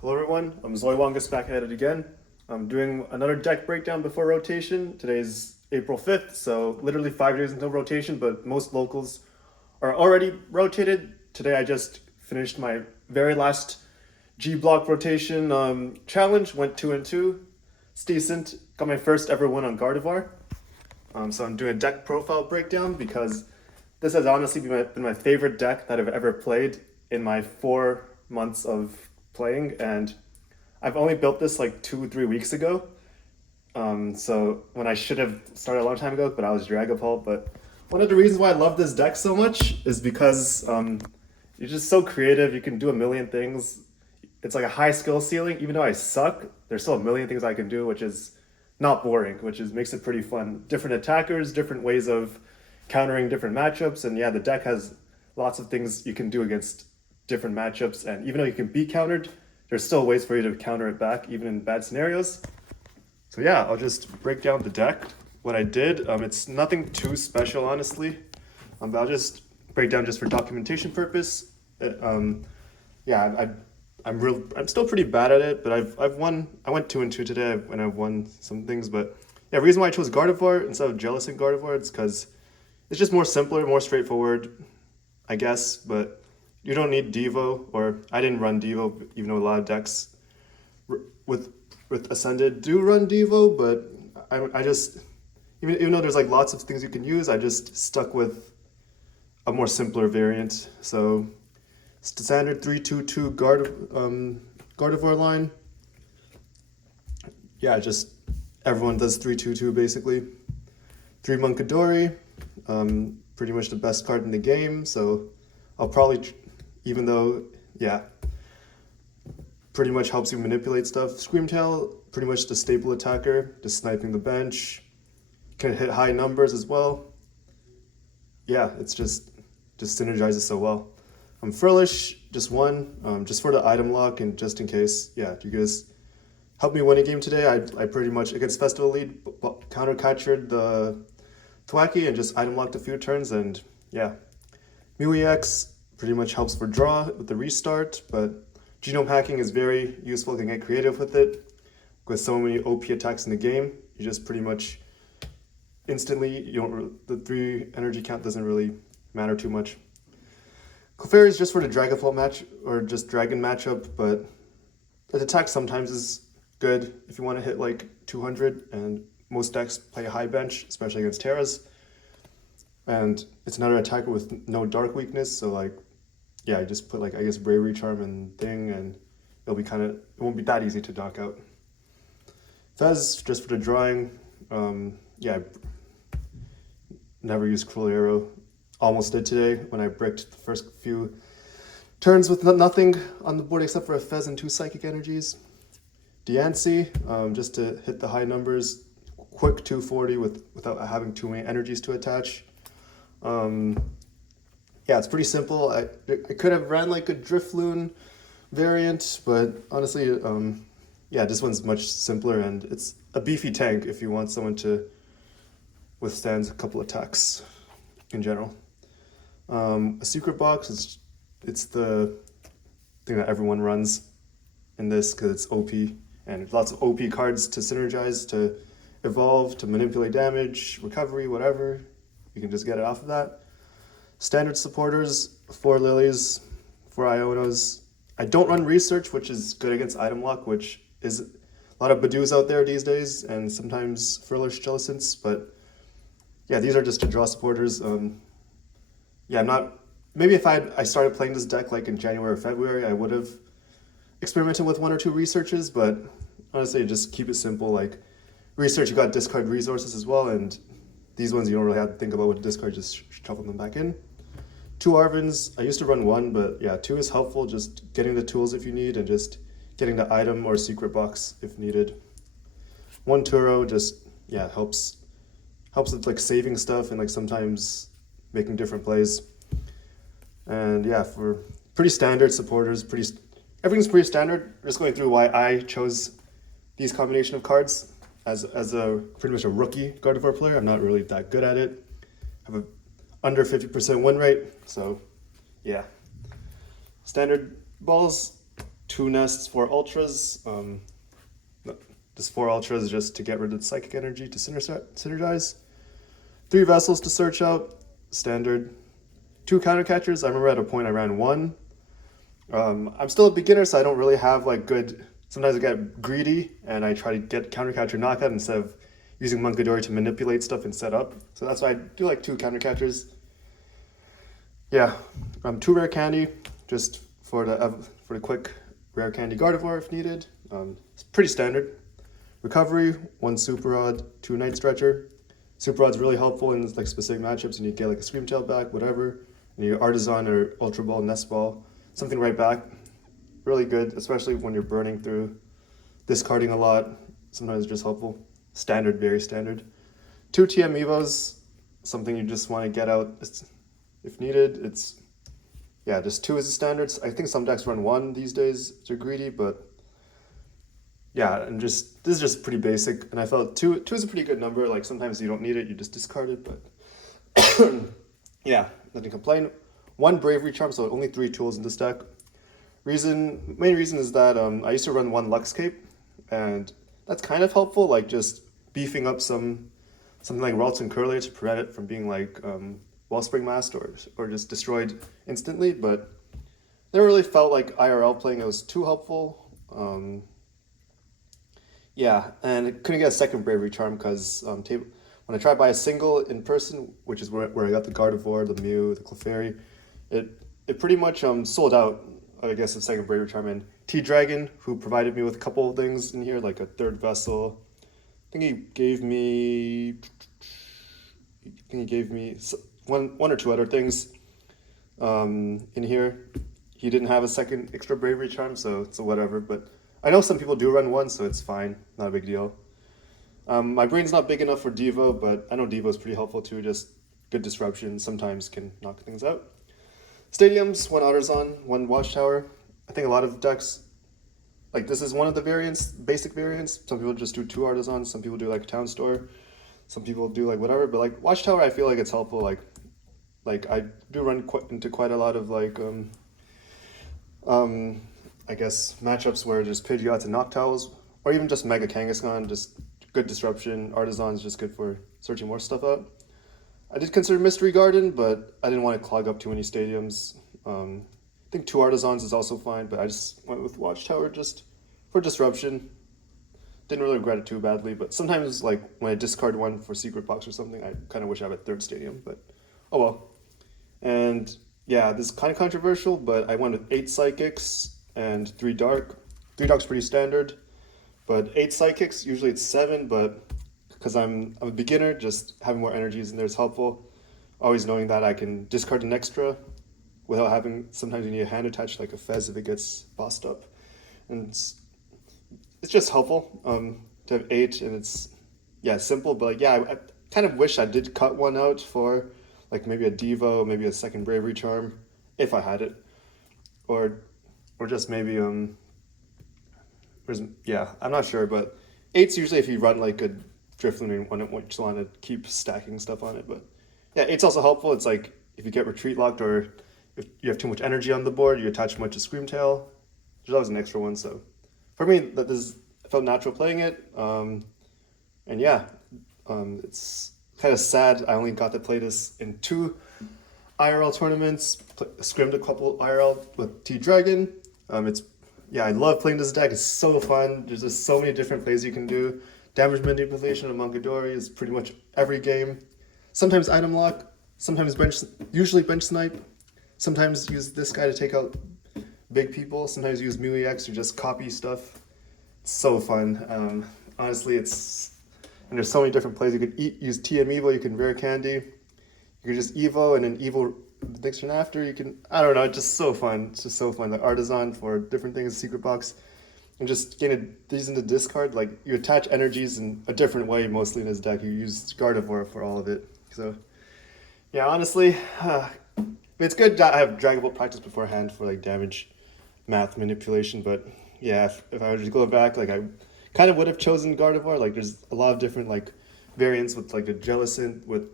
Hello everyone, I'm Zoiwongus back at it again. I'm doing another deck breakdown before rotation. Today's April 5th, so literally 5 days until rotation, but most locals are already rotated. Today I just finished my very last G block rotation challenge, went 2 and 2. It's decent. Got my first ever win on Gardevoir. So I'm doing a deck profile breakdown because this has honestly been my favorite deck that I've ever played in my 4 months of playing, and I've only built this like 2 3 weeks ago. So when I should have started a long time ago, but I was Dragapult. But one of the reasons why I love this deck so much is because you're just so creative. You can do a million things. It's like a high skill ceiling. Even though I suck, there's still a million things I can do, which is not boring, which is makes it pretty fun. Different attackers, different ways of countering different matchups, and yeah, the deck has lots of things you can do against different matchups. And even though you can be countered, there's still ways for you to counter it back, even in bad scenarios. So yeah, I'll just break down the deck. What I did, it's nothing too special, honestly. But I'll just break down just for documentation purpose. Yeah, I'm still pretty bad at it, but I've won. I went 2 and 2 today, and I've won some things. But yeah, the reason why I chose Gardevoir instead of Jellicent Gardevoir is because it's just more simpler, more straightforward, I guess. But you don't need Devo, or I didn't run Devo, even though a lot of decks with Ascended do run Devo. But I just even though there's like lots of things you can use, I just stuck with a more simpler variant. So standard 3-2-2 Gardevoir line. Yeah, just everyone does 3-2-2 basically. 3 Munkidori, pretty much the best card in the game. So I'll probably, even though, yeah, pretty much helps you manipulate stuff. Screamtail, pretty much the staple attacker, just sniping the bench. Can hit high numbers as well. Yeah, it's just synergizes so well. Furlish, just one, just for the item lock and just in case. Yeah, you guys helped me win a game today. I pretty much, against Festival Lead, counter captured the Thwacky and just item locked a few turns, and yeah. Mew EX pretty much helps for draw with the restart, but genome hacking is very useful. You can get creative with it. With so many OP attacks in the game, you just pretty much instantly, the 3 energy count doesn't really matter too much. Clefairy is just for the Dragapult match, or just Dragon matchup, but its attack sometimes is good if you want to hit like 200, and most decks play a high bench, especially against Terras. And it's another attacker with no dark weakness, so like, yeah, you just put like, I guess, Bravery Charm and thing, and it won't be that easy to knock out. Fez, just for the drawing, yeah, I never used Cruel Arrow. Almost did today when I bricked the first few turns with nothing on the board except for a Fez and 2 Psychic Energies. Diancie, just to hit the high numbers, quick 240 without having too many energies to attach. Yeah, it's pretty simple. I could have ran like a Drifloon variant, but honestly, yeah, this one's much simpler, and it's a beefy tank if you want someone to withstand a couple attacks in general. A secret box it's the thing that everyone runs in this because it's OP, and lots of OP cards to synergize, to evolve, to manipulate damage, recovery, whatever. You can just get it off of that. Standard supporters, 4 Lilies, 4 Ionos. I don't run research, which is good against item lock, which is a lot of Badoos out there these days, and sometimes Furlish Jellicents, but yeah, these are just to draw supporters. Yeah, I'm not, maybe if I started playing this deck like in January or February, I would have experimented with 1 or 2 researches, but honestly, just keep it simple. Like research, you got discard resources as well, and these ones you don't really have to think about with discard, just shuffle them back in. 2 Arvins, I used to run 1, but yeah, 2 is helpful, just getting the tools if you need, and just getting the item or secret box if needed. 1 Turo just, yeah, helps with like saving stuff and like sometimes making different plays. And yeah, for pretty standard supporters, everything's pretty standard. Just going through why I chose these combination of cards. As a pretty much a rookie Gardevoir player, I'm not really that good at it. I have a under 50% win rate, so yeah. Standard balls, 2 nests, 4 ultras. No, just 4 ultras just to get rid of the psychic energy to synergize. 3 vessels to search out, standard. 2 counter catchers. I remember at a point I ran 1. I'm still a beginner, so I don't really have like good. Sometimes I get greedy and I try to get counter catcher knockout instead of using Munkadori to manipulate stuff and set up. So that's why I do like 2 counter catchers. Yeah, 2 rare candy just for the quick rare candy Gardevoir if needed. It's pretty standard. Recovery, 1 super rod, 2 night stretcher. Super rod's really helpful in like specific matchups, and you get like a Scream Tail back, whatever. And your Artisan or Ultra Ball, Nest Ball, something right back. Really good, especially when you're burning through, discarding a lot. Sometimes it's just helpful. Standard, very standard. 2 TM Evos, something you just want to get out if needed. It's, yeah, just 2 is the standards. I think some decks run 1 these days if they're greedy, but yeah, and just, this is just pretty basic. And I felt 2 is a pretty good number. Like sometimes you don't need it, you just discard it, but yeah, nothing to complain. 1 Bravery Charm, so only 3 tools in this deck. Main reason is that I used to run 1 Lux Cape, and that's kind of helpful, like just beefing up something like Ralton Curler to prevent it from being like Wellspring Masked or just destroyed instantly, but never really felt like IRL playing it was too helpful. Yeah, and I couldn't get a second Bravery Charm because when I tried to buy a single in person, which is where I got the Gardevoir, the Mew, the Clefairy, it pretty much sold out, I guess, the second Bravery Charm. And T-Dragon, who provided me with a couple of things in here, like a 3rd vessel. I think he gave me one or 2 other things in here. He didn't have a second extra Bravery Charm, so whatever. But I know some people do run 1, so it's fine. Not a big deal. My brain's not big enough for Devo, but I know Devo is pretty helpful too. Just good disruption sometimes can knock things out. Stadiums, 1 Artisan, 1 Watchtower. I think a lot of decks, like this is one of the variants, basic variants. Some people just do 2 Artisans, some people do like Town Store, some people do like whatever, but like Watchtower, I feel like it's helpful. Like I do run into quite a lot of like, I guess matchups where there's Pidgeots and Noctowls, or even just Mega Kangaskhan, just good disruption. Artisan's just good for searching more stuff out. I did consider Mystery Garden, but I didn't want to clog up too many stadiums. I think 2 Artisans is also fine, but I just went with Watchtower just for disruption. Didn't really regret it too badly, but sometimes like when I discard 1 for Secret Box or something, I kind of wish I had a 3rd stadium, but oh well. And yeah, this is kind of controversial, but I went with 8 Psychics and 3 Dark. 3 Dark's pretty standard, but 8 Psychics, usually it's 7, but because I'm a beginner, just having more energies in there is helpful. Always knowing that I can discard an extra without having, sometimes you need a hand attached like a Fez if it gets bossed up. And it's just helpful to have 8, and it's, yeah, simple, but like, yeah, I kind of wish I did cut 1 out for like maybe a Devo, maybe a second Bravery Charm, if I had it. Or just maybe, yeah, I'm not sure, but 8's usually if you run like a Drifloon and you just want to keep stacking stuff on it. But yeah, 8's also helpful. It's like if you get retreat locked or if you have too much energy on the board, you attach much to Scream Tail. There's always an extra one. So for me, I felt natural playing it. And yeah, it's kind of sad. I only got to play this in 2 IRL tournaments. Scrimmed a couple IRL with T-Dragon. Yeah, I love playing this deck. It's so fun. There's just so many different plays you can do. Damage manipulation of Munkadori is pretty much every game. Sometimes item lock, sometimes usually bench snipe. Sometimes use this guy to take out big people. Sometimes use Mew EX to just copy stuff. It's so fun. Honestly, and there's so many different plays. You could use TM Evo, you can rare candy. You could just Evo and then Evo the next turn after. You can, I don't know, it's just so fun. It's just so fun. Like Artisan for different things, Secret Box. And just getting these into discard, like you attach energies in a different way mostly in this deck. You use Gardevoir for all of it. So yeah, honestly, it's good that I have Dragon Ball practice beforehand for like damage math manipulation, but yeah, if I were to go back, like I kind of would have chosen Gardevoir. Like there's a lot of different like variants with like the Jellicent, with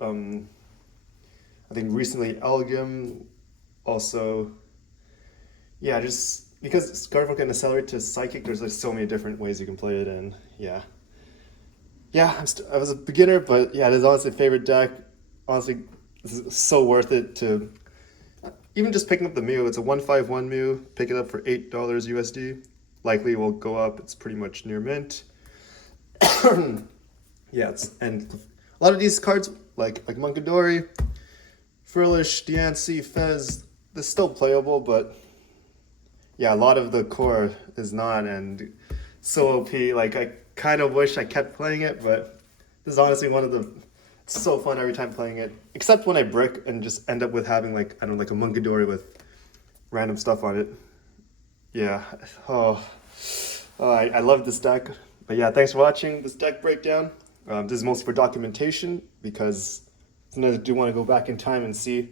I think recently Elgim, also, yeah, just because Gardevoir can accelerate to Psychic, there's like so many different ways you can play it, and yeah. Yeah, I was a beginner, but yeah, it is honestly a favorite deck. Honestly, this is so worth it to even just picking up the Mew. It's a 151 Mew. Pick it up for $8 USD. Likely will go up. It's pretty much near mint. Yeah, and a lot of these cards, like Munkidori, Frillish, Diancie, Fez, they're still playable, but yeah, a lot of the core is not, and so OP. Like, I kind of wish I kept playing it, but this is honestly one of the, it's so fun every time playing it, except when I brick and just end up with having like, I don't know, like a Munkidori with random stuff on it. Yeah, I love this deck. But yeah, thanks for watching this deck breakdown. This is mostly for documentation because sometimes I do want to go back in time and see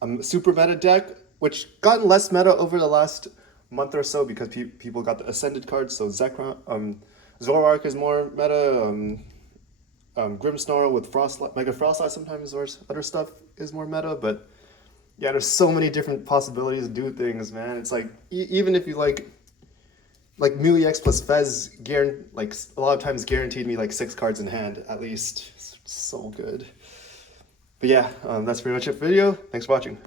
a super meta deck, which gotten less meta over the last month or so because people got the Ascended cards. So Zekrom, Zoroark is more meta. Grimmsnarl with Mega Frostlass sometimes, or other stuff is more meta. But yeah, there's so many different possibilities to do things, man. It's like even if you like Mew EX plus Fez, like a lot of times guaranteed me like 6 cards in hand at least. It's so good. But yeah, that's pretty much it for the video. Thanks for watching.